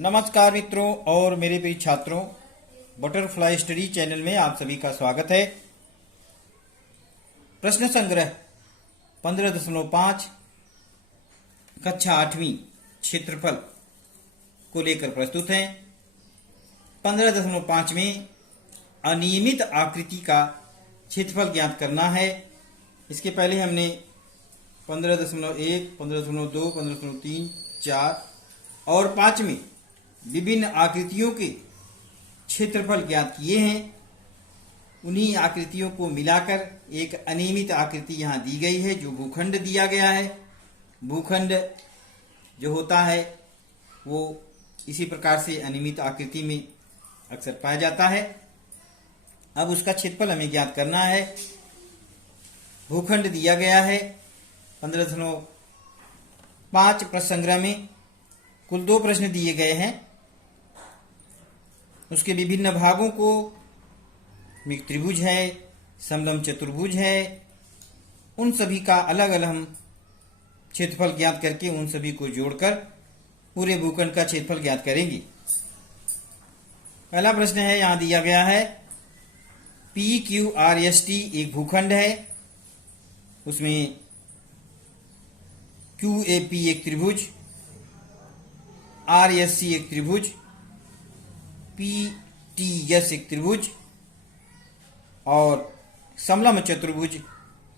नमस्कार मित्रों और मेरे प्रिय छात्रों, बटरफ्लाई स्टडी चैनल में आप सभी का स्वागत है। प्रश्न संग्रह 15.5 कक्षा 8वीं क्षेत्रफल को लेकर प्रस्तुत है। 15.5 में अनियमित आकृति का क्षेत्रफल ज्ञात करना है। इसके पहले हमने 15.1, 15.2, 15.3, 4 और 5 में विभिन्न आकृतियों के क्षेत्रफल ज्ञात किए हैं। उन्हीं आकृतियों को मिलाकर एक अनियमित आकृति यहाँ दी गई है, जो भूखंड दिया गया है। भूखंड जो होता है वो इसी प्रकार से अनियमित आकृति में अक्सर पाया जाता है। अब उसका क्षेत्रफल हमें ज्ञात करना है। भूखंड दिया गया है 15.5 प्रश्न संग्रह में कुल 2 प्रश्न दिए गए हैं। उसके विभिन्न भागों को त्रिभुज है, समलंब चतुर्भुज है, उन सभी का अलग अलग हम क्षेत्रफल ज्ञात करके उन सभी को जोड़कर पूरे भूखंड का क्षेत्रफल ज्ञात करेंगे। पहला प्रश्न है, यहां दिया गया है PQRST एक भूखंड है। उसमें QAP एक त्रिभुज, RSC एक त्रिभुज, PTS एक त्रिभुज और समलंब चतुर्भुज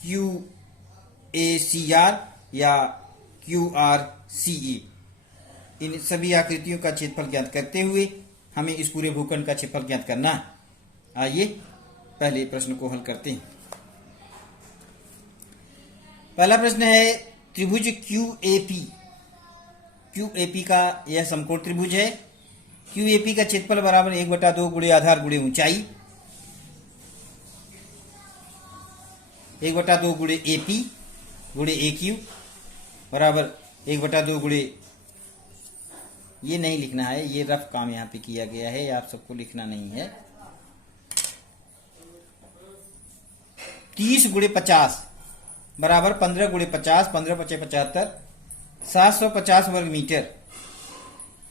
QACR या QRCE। इन सभी आकृतियों का क्षेत्रफल ज्ञात करते हुए हमें इस पूरे भूखंड का क्षेत्रफल ज्ञात करना है। आइए पहले प्रश्न को हल करते हैं। पहला प्रश्न है त्रिभुज QAP। QAP का यह समकोण त्रिभुज है। QAP का क्षेत्रफल बराबर 1/2 गुणे आधार गुणे ऊंचाई, 1/2 गुणे AP गुणे AQ बराबर 1/2 गुणे, ये नहीं लिखना है, ये रफ काम यहाँ पे किया गया है, आप सबको लिखना नहीं है। 30 गुणे 50 बराबर 15 गुणे 50, 15 × 5 = 75, 750 वर्ग मीटर।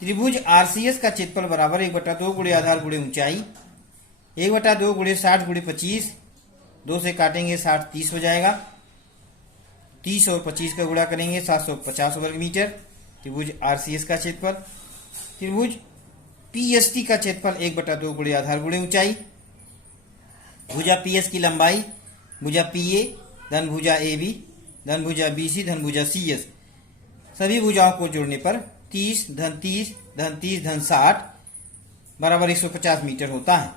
त्रिभुज RCS का क्षेत्रफल बराबर 1/2 गुणे आधार गुणे ऊंचाई, 1/2 गुणे 60 गुणे 25, 2 से काटेंगे 60 30 हो जाएगा। 30 और 25 का गुणा करेंगे 750 वर्ग मीटर त्रिभुज RCS का क्षेत्रफल। त्रिभुज PST का क्षेत्रफल 1/2 गुणे आधार गुणे ऊंचाई, भुजा PS की लंबाई, भुजा PA धन भुजा AB धन भुजा BC धन भुजा CS, सभी भुजाओं को जोड़ने पर 30 धन 30 धन 30 धन 60 बराबर 150 मीटर होता है।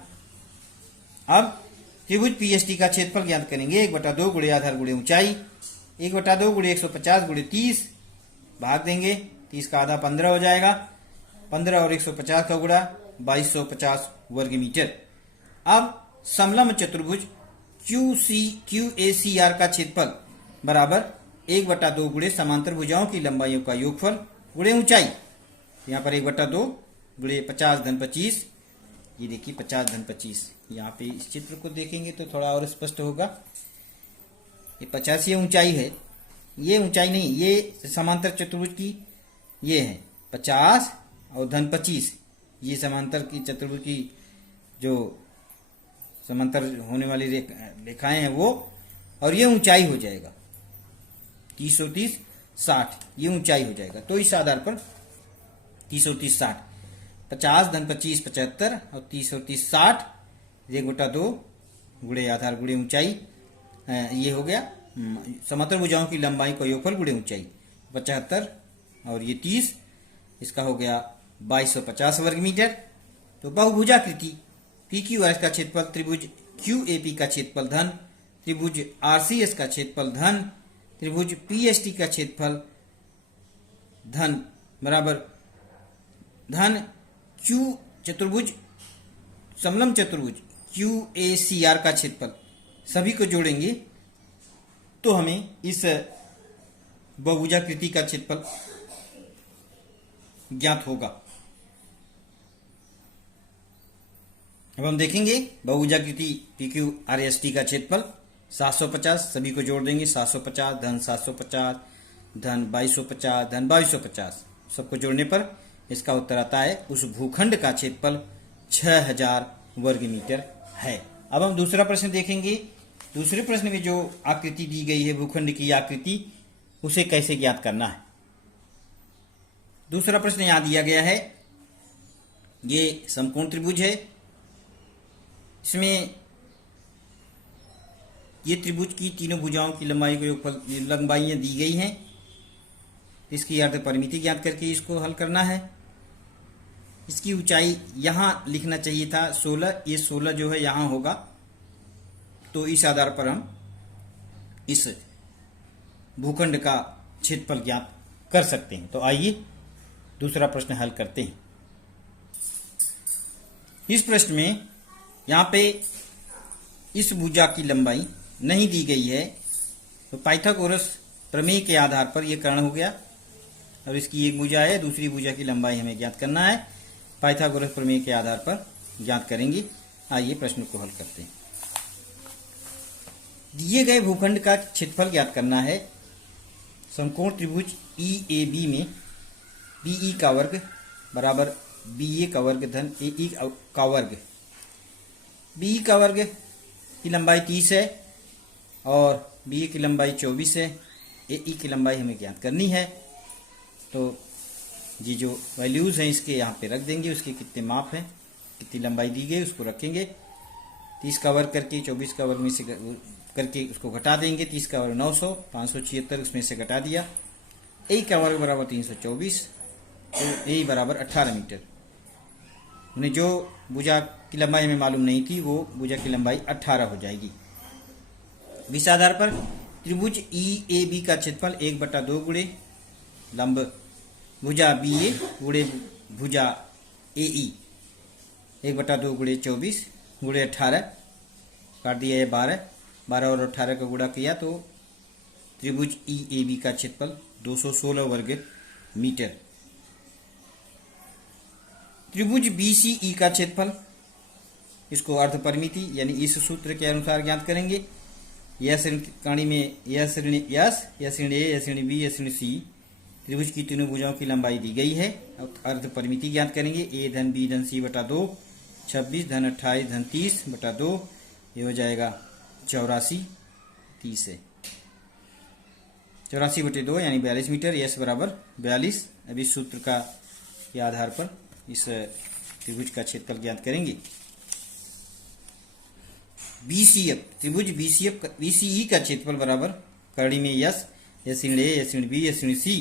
अब त्रिभुज PST का क्षेत्रफल ज्ञात करेंगे। 1/2 गुणे आधार गुणे ऊंचाई, 1/2 गुणे 150 गुणे 30 भाग देंगे, 30 का आधा 15 हो जाएगा। 15 और 150 का गुणा 2250 वर्ग मीटर। अब समलंब चतुर्भुज QACR का क्षेत्रफल बराबर 1/2 गुणे समांतर भुजाओं की लंबाइयों का योगफल गुणे ऊंचाई। यहाँ पर 1/2 गुणे 50 धन 25, ये देखिए 50 धन 25। यहाँ पे इस चित्र को देखेंगे तो थोड़ा और स्पष्ट होगा। ये 50 ये ऊंचाई है, ये ऊंचाई नहीं, ये समांतर चतुर्भुज की ये है 50 और धन 25, ये समांतर की चतुर्भुज की जो समांतर होने वाली रेखाएं हैं वो, और ये ऊंचाई हो जाएगा 30 और 30 60, ये ऊंचाई हो जाएगा। तो इस आधार पर 30 और 30 60, 50 धन 25 75 और 30 और 30 60, 1/2 गुणे आधार गुणे ऊंचाई, ये हो गया समांतर भुजाओं की लंबाई का योगफल गुणे ऊंचाई 75 और ये 30, इसका हो गया 2250 वर्ग मीटर। तो बहुभुजाकृति PQRS का क्षेत्रफल त्रिभुज QAP का क्षेत्रफल धन त्रिभुज RCS का क्षेत्रफल धन त्रिभुज PST का क्षेत्रफल धन बराबर धन चतुर्भुज समलंब चतुर्भुज QACR का क्षेत्रफल, सभी को जोड़ेंगे तो हमें इस बहुभुजाकृति का क्षेत्रफल ज्ञात होगा। अब हम देखेंगे बहुभुजाकृति PQRST का क्षेत्रफल 750, सभी को जोड़ देंगे 750 धन 750 धन 2250 धन 2250, सबको जोड़ने पर इसका उत्तर आता है उस भूखंड का क्षेत्रफल 6000 वर्ग मीटर है। अब हम दूसरा प्रश्न देखेंगे। दूसरे प्रश्न में जो आकृति दी गई है भूखंड की आकृति, उसे कैसे ज्ञात करना है। दूसरा प्रश्न यहां दिया गया है, ये समकोण त्रिभुज है, इसमें ये त्रिभुज की तीनों भुजाओं की लंबाई को योगफल लंबाइयां दी गई हैं। इसकी अर्ध परिमिति ज्ञात करके इसको हल करना है। इसकी ऊंचाई यहां लिखना चाहिए था 16, ये 16 जो है यहां होगा, तो इस आधार पर हम इस भूखंड का क्षेत्रफल ज्ञात कर सकते हैं। तो आइए दूसरा प्रश्न हल करते हैं। इस प्रश्न में यहां पे इस भुजा की लंबाई नहीं दी गई है, तो पाइथागोरस प्रमेय के आधार पर यह कर्ण हो गया। और इसकी एक भुजा है, दूसरी भुजा की लंबाई हमें ज्ञात करना है, पाइथागोरस प्रमेय के आधार पर ज्ञात करेंगे। आइए प्रश्न को हल करते हैं। दिए गए भूखंड का क्षेत्रफल ज्ञात करना है। समकोण त्रिभुज EAB में BE का वर्ग बराबर BA का वर्ग धन AE का वर्ग। BE का वर्ग की लंबाई 30 है और BA की लंबाई 24 है। AE की लंबाई हमें ज्ञात करनी है, तो ये जो वैल्यूज हैं इसके यहाँ पे रख देंगे, उसके कितने माप हैं, कितनी लंबाई दी गई उसको रखेंगे। 30 का वर्ग करके 24 का वर्ग में से करके उसको घटा देंगे। 30 का वर्ग 900, 576 उसमें से घटा दिया। ए का वर्ग बराबर 324, तो ए बराबर 18 मीटर। उन्हें जो भुजा की लंबाई हमें मालूम नहीं थी, वो भुजा की लंबाई 18 हो जाएगी। इस आधार पर त्रिभुज EAB का क्षेत्रफल 1/2 गुणे लंब भुजा BA गुणे भुजा AE 1/2 गुणे 24 गुणे 18 काट दिया है 12 और 18 का गुणा किया तो त्रिभुज EAB का क्षेत्रफल 216 वर्ग मीटर। त्रिभुज BCE का क्षेत्रफल, इसको अर्ध परिमिति यानी इस सूत्र के अनुसार ज्ञात करेंगे। यह श्रेणी में यह श्रेणी S, यह श्रेणी A, यह श्रेणी B, यह श्रेणी C, त्रिभुज की तीनों भुजाओं की लंबाई दी गई है। अब अर्ध परिमिति ज्ञात करेंगे। A धन B धन C बटा 2, 26 धन 28 धन 30 बटा 2, ये हो जाएगा 84, 30 है 84/2 यानी 42 मीटर। S बराबर 42। अब इस सूत्र का के आधार पर इस त्रिभुज का क्षेत्रफल ज्ञात करेंगे। BCF त्रिभुज BCE का क्षेत्रफल बराबर करणी में S, यह श्रेणी A, यह श्रेणी B, यह श्रेणी C,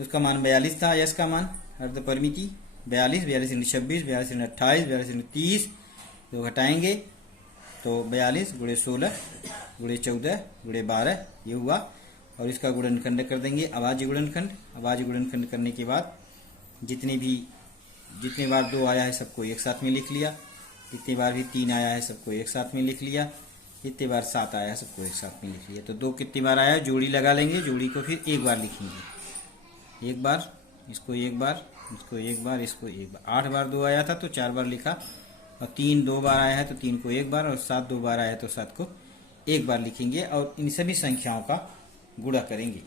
उसका मान 42 था। S का मान अर्ध परिमिति 42, 42 श्रेणी 26, 42 श्रेणी 28, 42 श्रेणी 30, तो घटाएंगे तो 42 गुणे 16 गुणे 14 गुणे 12 ये हुआ। और इसका गुणनखंड कर देंगे, अभाज्य गुणनखंड। अभाज्य गुणनखंड करने के बाद जितने बार 2 आया है सबको एक साथ में लिख लिया, जितनी बार भी 3 आया है सबको एक साथ में लिख लिया, जितनी बार 7 आया है सबको एक साथ में लिख लिया। तो 2 कितनी बार आया है जोड़ी लगा लेंगे, जोड़ी को फिर एक बार लिखेंगे, एक बार इसको, एक बार इसको, एक बार इसको, एक बार। 8 बार 2 आया था तो 4 बार लिखा, और 3 2 बार आया है तो 3 को एक बार, और 7 2 बार आया है तो 7 को एक बार लिखेंगे और इन सभी संख्याओं का गुणा करेंगे।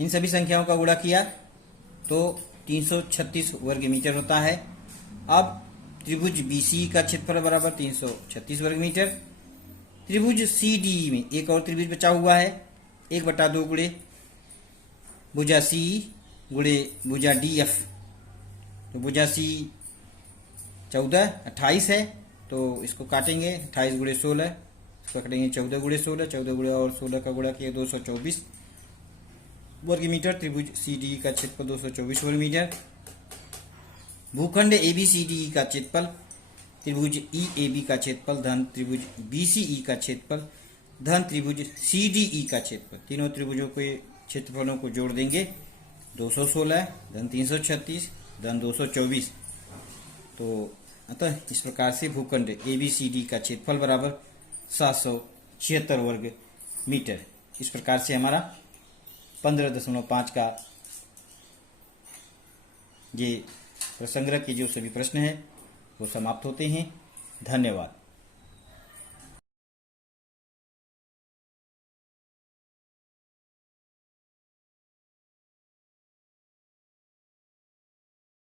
इन सभी संख्याओं का गुणा किया तो 336 वर्ग मीटर होता है। अब त्रिभुज BCE का क्षेत्रफल बराबर 336 वर्ग मीटर। त्रिभुज CDE में एक और त्रिभुज बचा हुआ है, 1/2 गुणे भुजा CE गुणे भुजा DF। तो भुजा C 14 28 है, तो इसको काटेंगे 28 गुणे 16, इसको काटेंगे 14 गुणे 16, 14 गुणे और 16 का गुणा किया 224 वर्ग मीटर। त्रिभुज CDE का क्षेत्रफल 224 वर्ग मीटर। भूखंड ABCDE का क्षेत्रफल त्रिभुज EAB का क्षेत्रफल धन त्रिभुज BCE का क्षेत्रफल धन त्रिभुज CDE का क्षेत्रफल, तीनों त्रिभुजों के क्षेत्रफलों को जोड़ देंगे। 216 धन 336 धन 224। तो अतः इस प्रकार से भूखंड ABCD का क्षेत्रफल बराबर 776 वर्ग मीटर। इस प्रकार से हमारा 15.5 का ये प्रसंग्रह के जो सभी प्रश्न हैं वो समाप्त होते हैं। धन्यवाद।